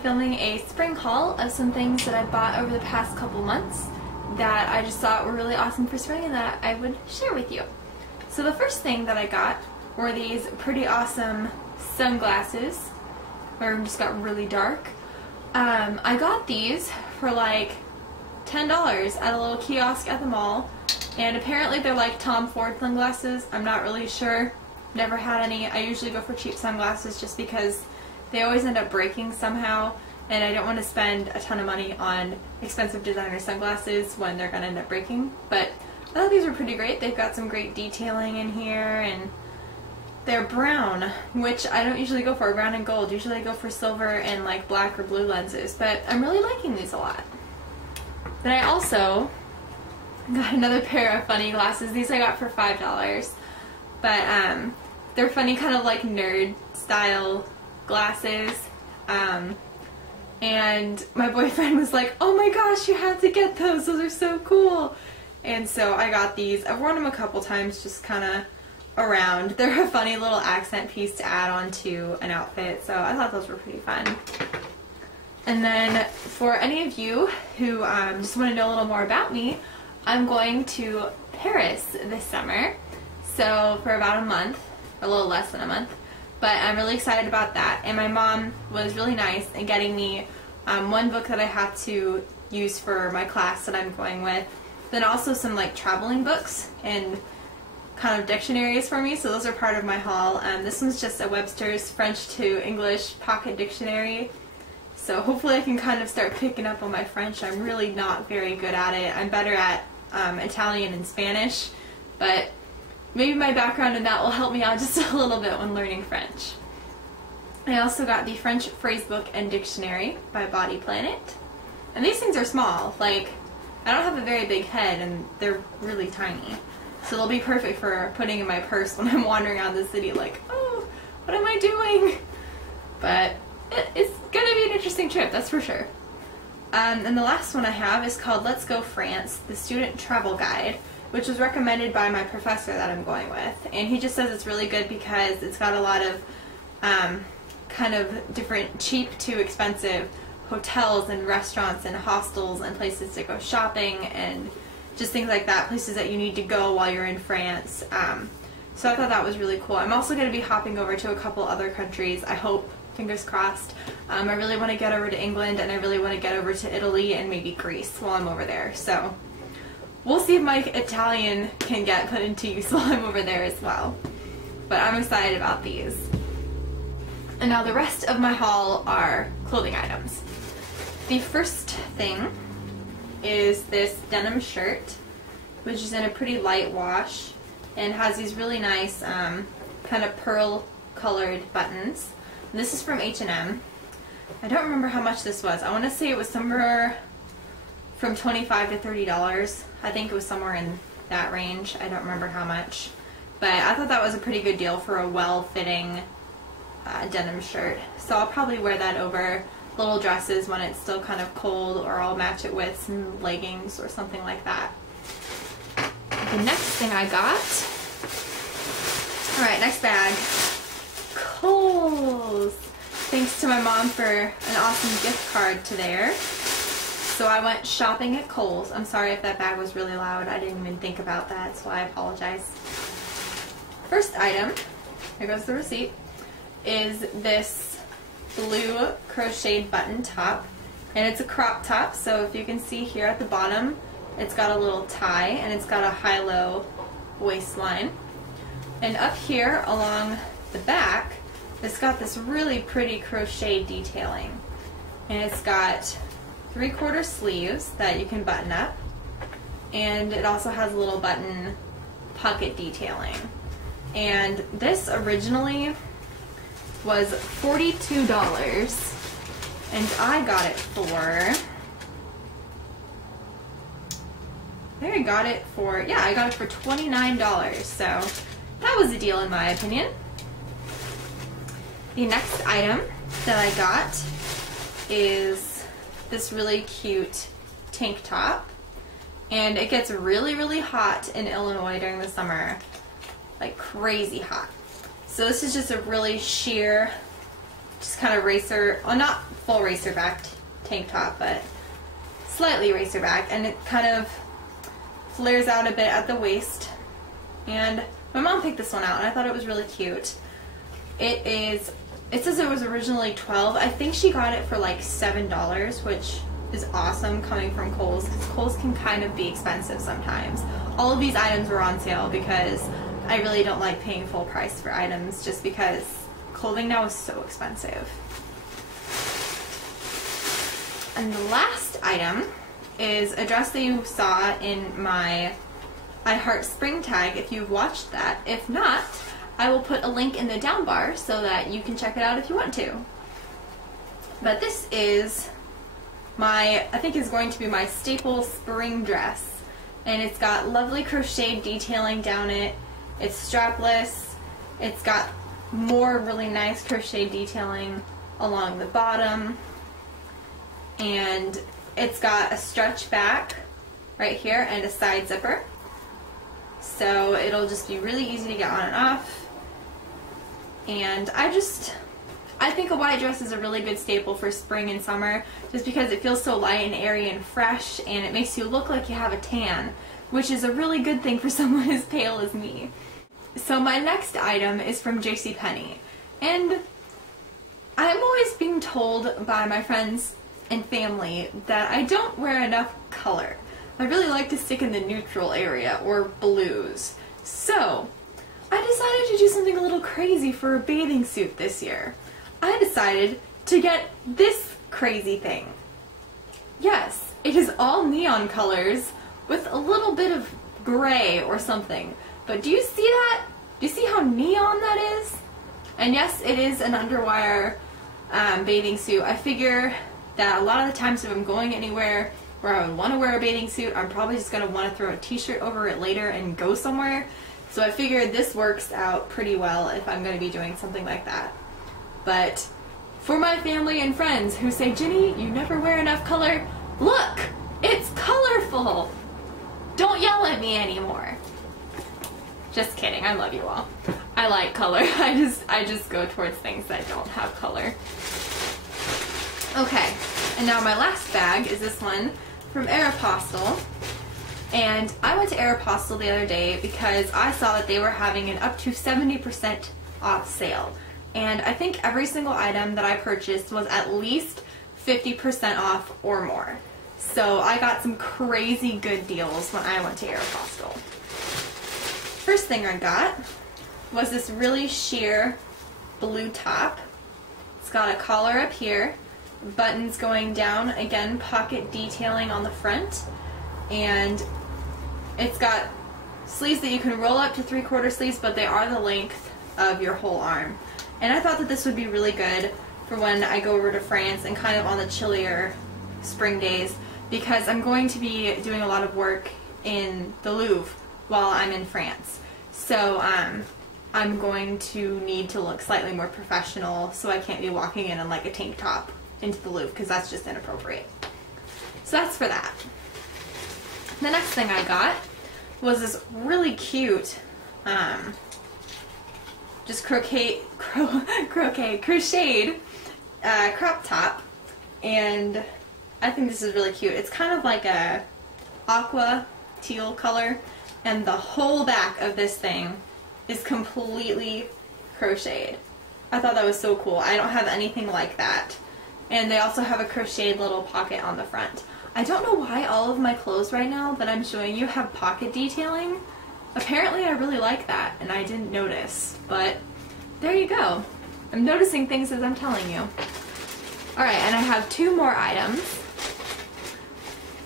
am filming a spring haul of some things that I bought over the past couple months that I just thought were really awesome for spring and that I would share with you. So the first thing that I got were these pretty awesome sunglasses, where it just got really dark. I got these for like $10 at a little kiosk at the mall, and apparently they're like Tom Ford sunglasses. I'm not really sure. Never had any. I usually go for cheap sunglasses just because they always end up breaking somehow, and I don't want to spend a ton of money on expensive designer sunglasses when they're going to end up breaking. But I thought these were pretty great. They've got some great detailing in here, and they're brown, which I don't usually go for, brown and gold. Usually I go for silver and like black or blue lenses, but I'm really liking these a lot. Then I also got another pair of funny glasses. These I got for $5, but they're funny, kind of like nerd style glasses, and my boyfriend was like, oh my gosh, you have to get those are so cool. And so I got these. I've worn them a couple times just kind of around. They're a funny little accent piece to add on to an outfit, so I thought those were pretty fun. And then for any of you who just want to know a little more about me, I'm going to Paris this summer, so for about a month, a little less than a month, but I'm really excited about that. And my mom was really nice in getting me one book that I have to use for my class that I'm going with, then also some like traveling books and kind of dictionaries for me, so those are part of my haul. This one's just a Webster's French to English pocket dictionary, so hopefully I can kind of start picking up on my French. I'm really not very good at it. I'm better at Italian and Spanish, but maybe my background in that will help me out just a little bit when learning French. I also got the French Phrasebook and Dictionary by Body Planet, and these things are small. Like, I don't have a very big head and they're really tiny, so they'll be perfect for putting in my purse when I'm wandering around the city like, oh, what am I doing? But it's gonna be an interesting trip, that's for sure. And the last one I have is called Let's Go France, the Student Travel Guide, which was recommended by my professor that I'm going with. And he just says it's really good because it's got a lot of kind of different cheap to expensive hotels and restaurants and hostels and places to go shopping and just things like that, places that you need to go while you're in France. So I thought that was really cool. I'm also going to be hopping over to a couple other countries, I hope, fingers crossed. I really want to get over to England, and I really want to get over to Italy and maybe Greece while I'm over there. So we'll see if my Italian can get put into use while I'm over there as well. But I'm excited about these. And now the rest of my haul are clothing items. The first thing is this denim shirt, which is in a pretty light wash and has these really nice kind of pearl colored buttons. And this is from H&M. I don't remember how much this was. I want to say it was somewhere from $25 to $30. I think it was somewhere in that range. I don't remember how much. But I thought that was a pretty good deal for a well-fitting denim shirt. So I'll probably wear that over little dresses when it's still kind of cold, or I'll match it with some leggings or something like that. The next thing I got, alright, next bag, Kohl's. Thanks to my mom for an awesome gift card to there. So I went shopping at Kohl's. I'm sorry if that bag was really loud. I didn't even think about that, so I apologize. First item, here goes the receipt, is this blue crocheted button top, and it's a crop top, so if you can see here at the bottom, it's got a little tie and it's got a high-low waistline, and up here along the back it's got this really pretty crochet detailing, and it's got 3/4 sleeves that you can button up, and it also has a little button pocket detailing. And this originally was $42, and I got it for, I got it for $29, so that was a deal in my opinion. The next item that I got is this really cute tank top, and it gets really, really hot in Illinois during the summer, like crazy hot. So this is just a really sheer just kind of racer, well, not full racer back tank top, but slightly racer back, and it kind of flares out a bit at the waist. And my mom picked this one out, and I thought it was really cute. It says it was originally $12. I think she got it for like $7, which is awesome coming from Kohl's, because Kohl's can kind of be expensive sometimes. All of these items were on sale because I really don't like paying full price for items, just because clothing now is so expensive. And the last item is a dress that you saw in my I Heart Spring tag if you've watched that. If not, I will put a link in the down bar so that you can check it out if you want to. But this is my, I think is going to be my staple spring dress. And it's got lovely crocheted detailing down it. It's strapless. It's got more really nice crocheted detailing along the bottom. And it's got a stretch back right here and a side zipper. So it'll just be really easy to get on and off. And I think a white dress is a really good staple for spring and summer, just because it feels so light and airy and fresh, and it makes you look like you have a tan, which is a really good thing for someone as pale as me. So my next item is from JCPenney, and I'm always being told by my friends and family that I don't wear enough color. I really like to stick in the neutral area, or blues. So I decided to do something a little crazy for a bathing suit this year. I decided to get this crazy thing. Yes, it is all neon colors with a little bit of gray or something. But do you see that? Do you see how neon that is? And yes, it is an underwire bathing suit. I figure that a lot of the times if I'm going anywhere where I would want to wear a bathing suit, I'm probably just going to want to throw a t-shirt over it later and go somewhere. So I figured this works out pretty well if I'm going to be doing something like that. But for my family and friends who say, Ginny, you never wear enough color, look! It's colorful! Don't yell at me anymore. Just kidding, I love you all. I like color. I just go towards things that don't have color. Okay, and now my last bag is this one from Aeropostale. And I went to Aeropostale the other day because I saw that they were having an up to 70% off sale. And I think every single item that I purchased was at least 50% off or more. So I got some crazy good deals when I went to Aeropostale. First thing I got was this really sheer blue top. It's got a collar up here, buttons going down, again pocket detailing on the front, and it's got sleeves that you can roll up to 3/4 sleeves, but they are the length of your whole arm. And I thought that this would be really good for when I go over to France and kind of on the chillier spring days, because I'm going to be doing a lot of work in the Louvre while I'm in France. So I'm going to need to look slightly more professional, so I can't be walking in like a tank top into the Louvre, because that's just inappropriate. So that's for that. The next thing I got was this really cute just crocheted crop top, and I think this is really cute. It's kind of like a aqua teal color, and the whole back of this thing is completely crocheted. I thought that was so cool. I don't have anything like that. And they also have a crocheted little pocket on the front. I don't know why all of my clothes right now that I'm showing you have pocket detailing. Apparently I really like that, and I didn't notice. But there you go. I'm noticing things as I'm telling you. Alright, and I have two more items.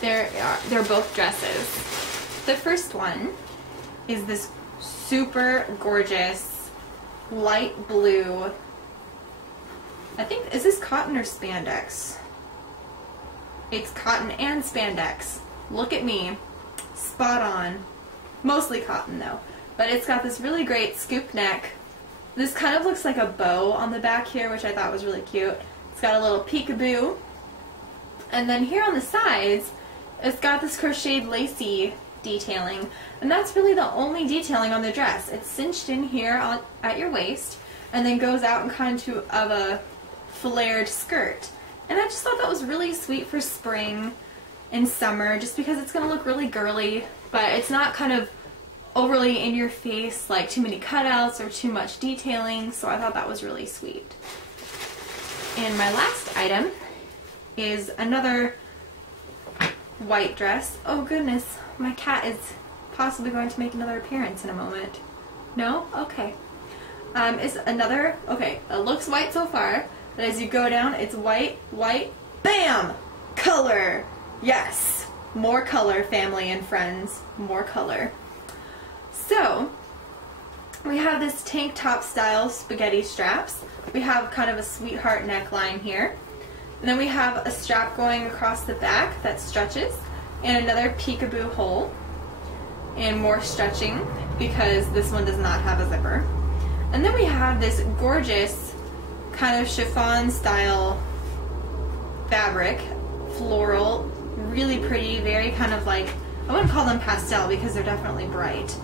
They're both dresses. The first one is this super gorgeous light blue, I think, is this cotton or spandex? It's cotton and spandex. Look at me. Spot on. Mostly cotton though. But it's got this really great scoop neck. This kind of looks like a bow on the back here, which I thought was really cute. It's got a little peekaboo. And then here on the sides, it's got this crocheted lacy detailing. And that's really the only detailing on the dress. It's cinched in here at your waist, and then goes out in kind of a flared skirt. And I just thought that was really sweet for spring and summer, just because it's going to look really girly, but it's not kind of overly in your face, like too many cutouts or too much detailing, so I thought that was really sweet. And my last item is another white dress. Oh goodness, my cat is possibly going to make another appearance in a moment. No? Okay. It's another, okay, it looks white so far, but as you go down, it's white, white, bam! Color! Yes! More color, family and friends. More color. So, we have this tank top style spaghetti straps. We have kind of a sweetheart neckline here. And then we have a strap going across the back that stretches, and another peekaboo hole. And more stretching, because this one does not have a zipper. And then we have this gorgeous kind of chiffon style fabric, floral, really pretty, very kind of like, I wouldn't call them pastel because they're definitely bright,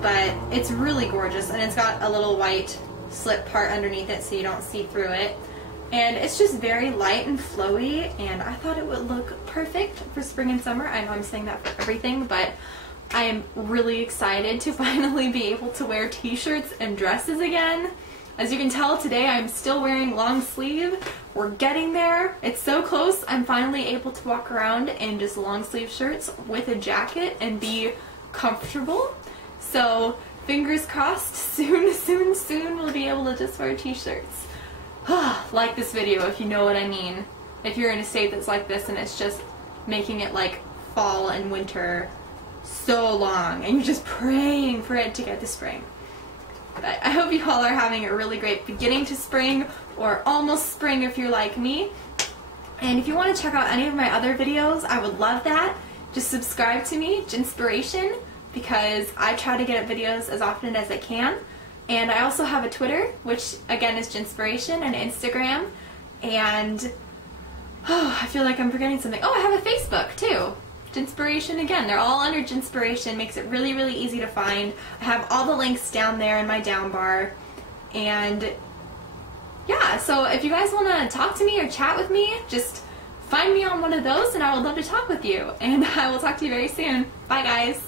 but it's really gorgeous, and it's got a little white slip part underneath it so you don't see through it. And it's just very light and flowy, and I thought it would look perfect for spring and summer. I know I'm saying that for everything, but I am really excited to finally be able to wear t-shirts and dresses again. As you can tell, today I'm still wearing long sleeve. We're getting there. It's so close. I'm finally able to walk around in just long sleeve shirts with a jacket and be comfortable. So fingers crossed, soon we'll be able to just wear t-shirts. Like this video if you know what I mean. If you're in a state that's like this and it's just making it like fall and winter so long and you're just praying for it to get to spring. But I hope you all are having a really great beginning to spring, or almost spring if you're like me. And if you want to check out any of my other videos, I would love that. Just subscribe to me, Ginzpiration, because I try to get up videos as often as I can. And I also have a Twitter, which again is Ginzpiration, and Instagram. And I feel like I'm forgetting something. Oh, I have a Facebook too. Ginzpiration again. They're all under Ginzpiration. Makes it really, really easy to find. I have all the links down there in my down bar. And yeah, so if you guys want to talk to me or chat with me, just find me on one of those and I would love to talk with you. And I will talk to you very soon. Bye guys.